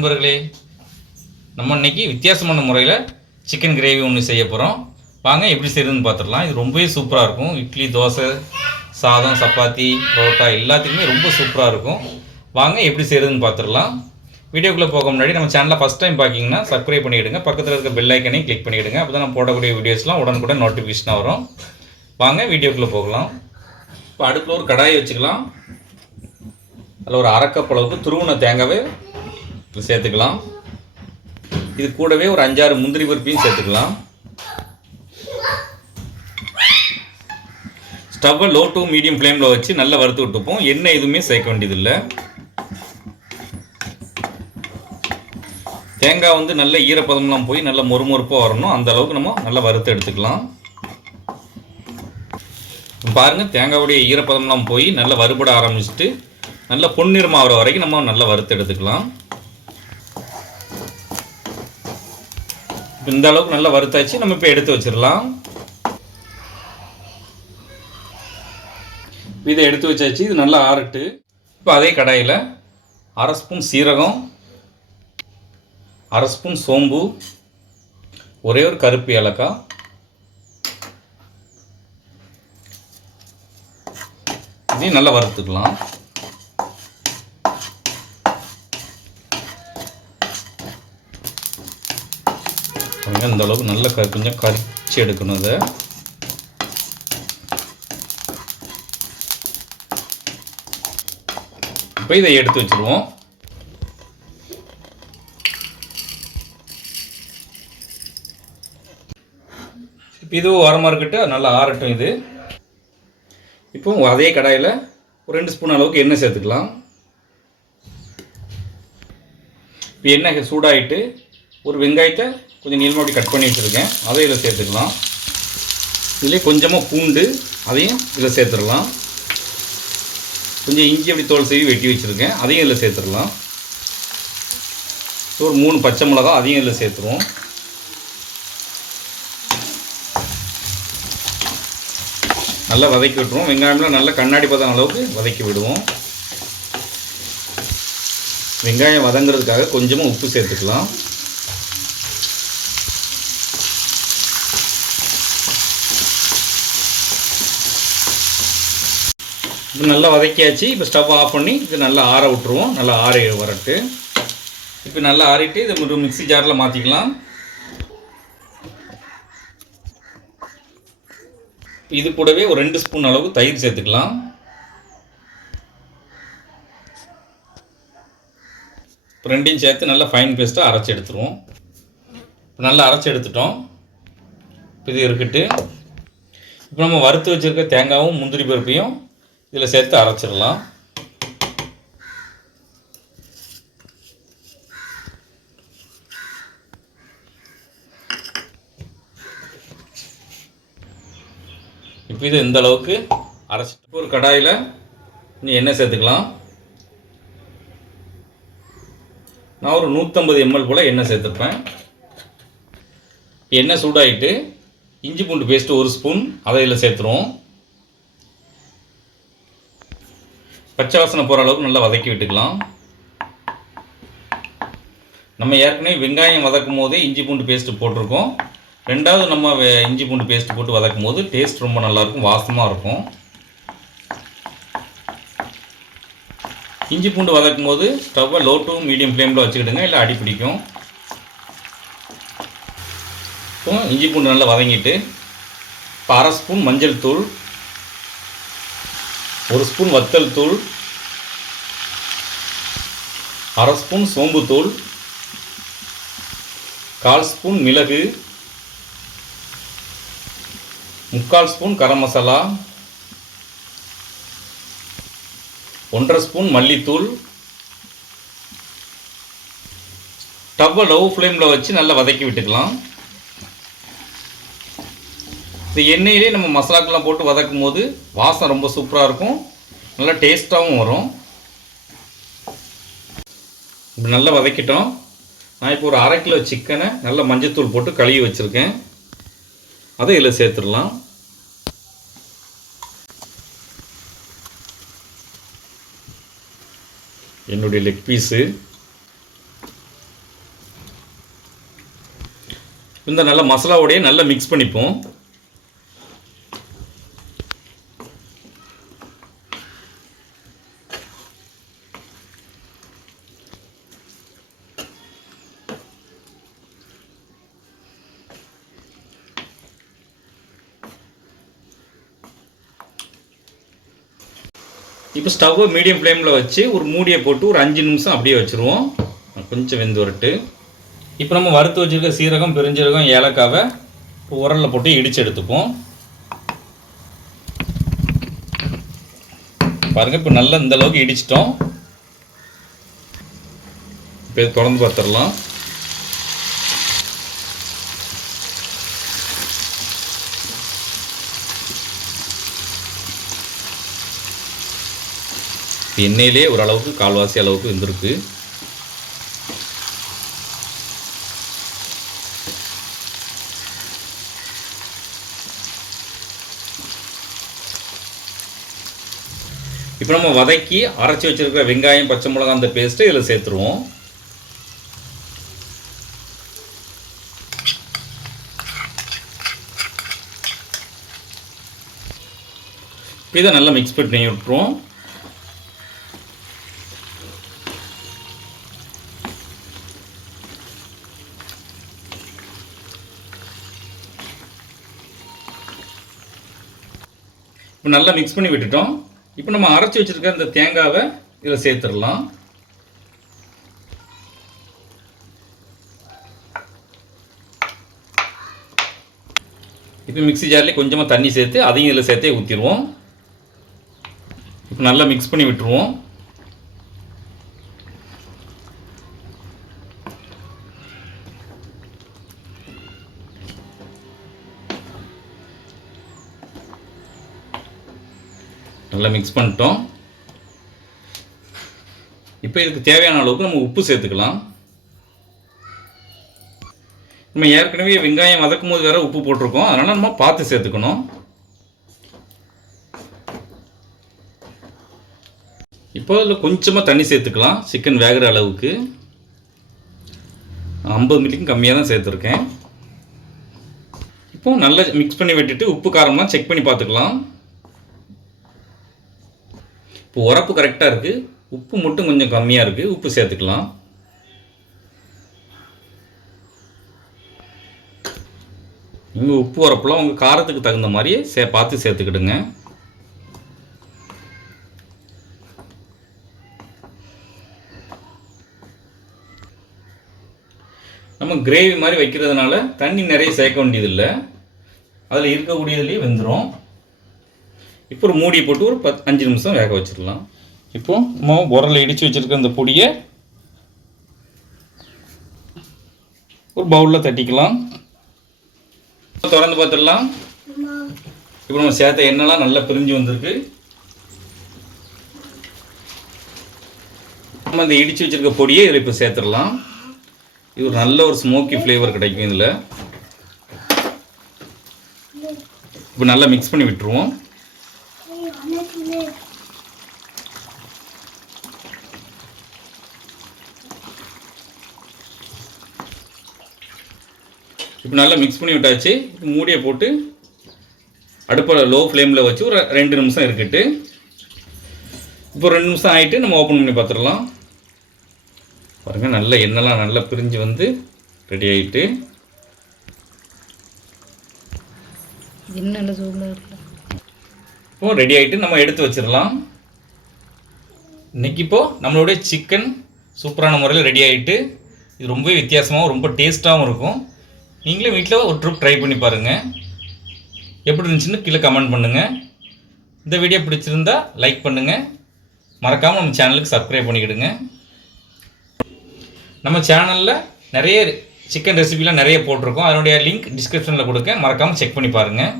நண்பர்களே நம்ம இன்றைக்கி வித்தியாசமான முறையில் சிக்கன் கிரேவி ஒன்று செய்ய போகிறோம் வாங்க எப்படி செய்யுதுன்னு பார்த்துடலாம். இது ரொம்பவே சூப்பராக இருக்கும். இட்லி தோசை சாதம் சப்பாத்தி பரோட்டா எல்லாத்துக்குமே ரொம்ப சூப்பராக இருக்கும். வாங்க எப்படி செய்யுதுன்னு பார்த்துடலாம். வீடியோக்குள்ளே போக முன்னாடி நம்ம சேனலை ஃபஸ்ட் டைம் பார்க்கிங்கன்னா சப்ஸ்கிரைப் பண்ணிவிடுங்க பக்கத்தில் இருக்க பெல் ஐக்கனையும் கிளிக் பண்ணிவிடுங்க அப்போ தான் நம்ம போடக்கூடிய வீடியோஸ்லாம் உடனுக்குடன் நோட்டிஃபிகேஷனாக வரும். வாங்க வீடியோக்குள்ளே போகலாம். இப்போ அடுப்பில் ஒரு கடாயை வச்சுக்கலாம். அதில் ஒரு அரை கப் அளவுக்கு துருவன தேங்காவை சேர்த்துக்கலாம். இது கூடவே ஒரு அஞ்சாறு முந்திரி பருப்பையும் சேர்த்துக்கலாம். ஸ்டவ்வை லோ டு மீடியம் ஃப்ளேமில் வச்சு நல்லா வறுத்து விட்டுப்போம். எண்ணெய் எதுவுமே சேர்க்க வேண்டியதில்லை. தேங்காய் வந்து நல்ல ஈரப்பதம்லாம் போய் நல்ல மொறுமொறுப்பாக வரணும். அந்த அளவுக்கு நம்ம நல்லா வறுத்து எடுத்துக்கலாம். பாருங்கள் தேங்காவுடைய ஈரப்பதம்லாம் போய் நல்லா வறுபட ஆரம்பிச்சுட்டு நல்ல பொன்னிறம் ஆகிற வரைக்கும் நம்ம நல்லா வறுத்து எடுத்துக்கலாம். இப்போ இந்த அளவுக்கு நல்லா வறுத்தாச்சு. நம்ம இப்போ எடுத்து வச்சிடலாம். இதை எடுத்து வச்சாச்சு. இது நல்லா ஆறட்டு. இப்போ அதே கடாயில் அரை ஸ்பூன் சீரகம் அரை ஸ்பூன் சோம்பு ஒரே ஒரு கருப்பு ஏலக்காய் இதையும் நல்லா வறுத்துக்கலாம். பாருங்க இந்த அளவுக்கு நல்லா க கொஞ்சம் கரிச்சு எடுக்கணும் இதை. இப்போ இதை எடுத்து வச்சுருவோம். இப்போ இதுவும் உரமாக இருக்கட்டும் நல்லா ஆறட்டும் இது. இப்போ அதே கடாயில் ஒரு ரெண்டு ஸ்பூன் அளவுக்கு எண்ணெய் சேர்த்துக்கலாம். இப்போ எண்ணெய் சூடாகிட்டு ஒரு வெங்காயத்தை கொஞ்சம் நீளமாட்டி கட் பண்ணி வச்சுருக்கேன். அதை இதில் சேர்த்துக்கலாம். இதுலேயே கொஞ்சமாக பூண்டு அதையும் இதில் சேர்த்துடலாம். கொஞ்சம் இஞ்சி அப்படி தோல் செய்து வெட்டி வச்சுருக்கேன். அதையும் இதில் சேர்த்துடலாம். ஒரு மூணு பச்சை மிளகா அதையும் இதில் சேர்த்துருவோம். நல்லா வதக்கி விட்டுருவோம். வெங்காயம்லாம் நல்லா கண்ணாடி பதம் அளவுக்கு வதக்கி விடுவோம். வெங்காயம் வதங்குறதுக்காக கொஞ்சமாக உப்பு சேர்த்துக்கலாம். இது நல்லா வதக்கியாச்சு. இப்போ ஸ்டவ் ஆஃப் பண்ணி இது நல்லா ஆற விட்டுருவோம். நல்லா ஆற வரட்டு. இப்போ நல்லா ஆறிட்டு இது ஒரு மிக்ஸி ஜாரில் மாற்றிக்கலாம் இது கூடவே ஒரு ரெண்டு ஸ்பூன் அளவு தயிர் சேர்த்துக்கலாம். ரெண்டையும் சேர்த்து நல்லா ஃபைன் பேஸ்ட்டாக அரைச்சி எடுத்துருவோம். இப்போ நல்லா அரைச்சி எடுத்துட்டோம். இப்போ இது இருக்கட்டு இப்போ நம்ம வறுத்து வச்சுருக்க தேங்காயும் முந்திரி பருப்பையும் இதில் சேர்த்து அரைச்சிடலாம். இப்போ இது இந்த அளவுக்கு அரைச்சிட்டு ஒரு கடாயில் நீ எண்ணெய் சேர்த்துக்கலாம். நான் ஒரு நூற்றம்பது எம்எல் போல் எண்ணெய் சேர்த்துருப்பேன் எண்ணெய் சூடாகிட்டு இஞ்சி பூண்டு பேஸ்ட்டு ஒரு ஸ்பூன் அதை இதில் சேர்த்துருவோம். பச்சை வாசனை போகிற அளவுக்கு நல்லா வதக்கி விட்டுக்கலாம். நம்ம ஏற்கனவே வெங்காயம் வதக்கும் போதே இஞ்சி பூண்டு பேஸ்ட்டு போட்டிருக்கோம். ரெண்டாவது நம்ம இஞ்சி பூண்டு பேஸ்ட் போட்டு வதக்கும் போது டேஸ்ட் ரொம்ப நல்லாயிருக்கும் வாசமாக இருக்கும். இஞ்சி பூண்டு வதக்கும் போது ஸ்டவ்வை லோ டு மீடியம் ஃப்ளேமில் வச்சுக்கிடுங்க இல்லை அடி பிடிக்கும். இப்போ இஞ்சி பூண்டு நல்லா வதங்கிட்டு இப்போ அரை ஸ்பூன் மஞ்சள் தூள் ஒரு ஸ்பூன் வத்தல் தூள் அரை ஸ்பூன் சோம்புத்தூள் கால் ஸ்பூன் மிளகு முக்கால் ஸ்பூன் கரம் மசாலா ஒன்றரை ஸ்பூன் மல்லித்தூள் டவ்வை லவ் ஃப்ளேமில் வச்சு நல்லா வதக்கி விட்டுக்கலாம். இந்த எண்ணெயிலே நம்ம மசாலாக்கெல்லாம் போட்டு வதக்கும் போது வாசம் ரொம்ப சூப்பராக இருக்கும். நல்லா டேஸ்ட்டாகவும் வரும். இப்படி நல்லா வதக்கிட்டோம். நான் இப்போ ஒரு அரை கிலோ சிக்கனை நல்லா மஞ்சத்தூள் போட்டு கழுவி வச்சுருக்கேன். அதை இதில் சேர்த்துடலாம். என்னுடைய லெக் பீஸு இந்த நல்ல மசாலாவோடையே நல்லா மிக்ஸ் பண்ணிப்போம். இப்போ ஸ்டவ்வை மீடியம் ஃப்ளேமில் வச்சு ஒரு மூடியை போட்டு ஒரு அஞ்சு நிமிஷம் அப்படியே வச்சுருவோம். கொஞ்சம் வெந்து வரட்டு. இப்போ நம்ம வறுத்து வச்சுருக்க சீரகம் பெருஞ்சீரகம் ஏலக்காவை உரலில் போட்டு இடித்து எடுத்துப்போம். பாருங்கள் இப்போ நல்லா இந்த அளவுக்கு இடிச்சிட்டோம். இப்போ தொடர்ந்து பார்த்துடலாம் எண்ணெயிலே ஓரளவுக்கு கால்வாசி அளவுக்கு வெந்திருக்கு. இப்போ நம்ம வதக்கி அரைச்சி வச்சுருக்கிற வெங்காயம் பச்சை மிளகாய் அந்த பேஸ்ட்டு இதில் சேர்த்துருவோம். இதை நல்லா மிக்ஸ் பண்ணி விட்டுருவோம். இப்போ நல்லா மிக்ஸ் பண்ணி விட்டுட்டோம். இப்போ நம்ம அரைச்சி வச்சிருக்க இந்த தேங்காவை இதில் சேர்த்துடலாம். இப்போ மிக்ஸி ஜார்லேயே கொஞ்சமாக தண்ணி சேர்த்து அதையும் இதில் சேர்த்தே ஊற்றிடுவோம் இப்போ நல்லா மிக்ஸ் பண்ணி விட்டுருவோம். நல்லா மிக்ஸ் பண்ணிட்டோம். இப்போ இதுக்கு தேவையான அளவுக்கு நம்ம உப்பு சேர்த்துக்கலாம். நம்ம ஏற்கனவே வெங்காயம் வதக்கும் போது வேற உப்பு போட்டிருக்கோம். அதனால் நம்ம பார்த்து சேர்த்துக்கணும். இப்போ அதில் கொஞ்சமாக தண்ணி சேர்த்துக்கலாம். சிக்கன் வேகிற அளவுக்கு. ஐம்பது மில்லிக்கும் கம்மியாக தான் சேர்த்துருக்கேன். இப்போ நல்லா மிக்ஸ் பண்ணி விட்டுட்டு உப்பு காரம்லாம் செக் பண்ணி பார்த்துக்கலாம். இப்போ உரப்பு கரெக்டாக இருக்குது உப்பு மட்டும் கொஞ்சம் கம்மியாக இருக்குது உப்பு சேர்த்துக்கலாம். நீங்கள் உப்பு உரப்புலாம் உங்கள் காரத்துக்கு தகுந்த மாதிரியே சே பார்த்து சேர்த்துக்கிடுங்க. நம்ம கிரேவி மாதிரி வைக்கிறதுனால தண்ணி நிறைய சேர்க்க வேண்டியதில்லை. அதில் இருக்கக்கூடியதுலேயே வெந்துடும் இப்போ ஒரு மூடியை போட்டு ஒரு பத் அஞ்சு நிமிஷம் வேக வச்சிடலாம். இப்போ நம்ம உரல இடித்து வச்சுருக்க அந்த பொடியை ஒரு பவுலில் தட்டிக்கலாம். திறந்து பார்த்துடலாம். இப்போ நம்ம சேர்த்த எண்ணெய்லாம் நல்லா பிரிஞ்சு வந்திருக்கு. நம்ம இந்த இடித்து வச்சிருக்க பொடியை இதில் இப்போ சேர்த்துடலாம். இது ஒரு நல்ல ஒரு ஸ்மோக்கி ஃப்ளேவர் கிடைக்கும் இதில். இப்போ நல்லா மிக்ஸ் பண்ணி விட்டுருவோம். இப்போ நல்லா மிக்ஸ் பண்ணி விட்டாச்சு. மூடியை போட்டு அடுப்பில் லோ ஃப்ளேமில் வச்சு ஒரு ரெண்டு நிமிஷம் இருக்கட்டு. இப்போ ரெண்டு நிமிஷம் ஆகிட்டு நம்ம ஓப்பன் பண்ணி பார்த்துடலாம் பாருங்கள் நல்ல எண்ணெய்லாம் நல்லா பிரிஞ்சு வந்து ரெடி ஆகிட்டு சூப்பராக இருக்கு. இப்போ ரெடி ஆகிட்டு நம்ம எடுத்து வச்சிடலாம். இன்னைக்கு இப்போ நம்மளுடைய சிக்கன் சூப்பரான முறையில் ரெடி ஆகிட்டு இது ரொம்ப வித்தியாசமாகவும் ரொம்ப டேஸ்ட்டாகவும் இருக்கும். நீங்களே வீட்டில் ஒரு ட்ரிப் ட்ரை பண்ணி பாருங்கள் எப்படி இருந்துச்சுன்னு கீழே கமெண்ட் பண்ணுங்கள் இந்த வீடியோ பிடிச்சிருந்தா லைக் பண்ணுங்கள் மறக்காமல் நம்ம சேனலுக்கு சப்ஸ்கிரைப் பண்ணிக்கிடுங்க. நம்ம சேனலில் நிறைய சிக்கன் ரெசிபிலாம் நிறைய போட்டிருக்கோம். அதனுடைய லிங்க் டிஸ்கிரிப்ஷனில் கொடுக்க மறக்காமல் செக் பண்ணி பாருங்கள்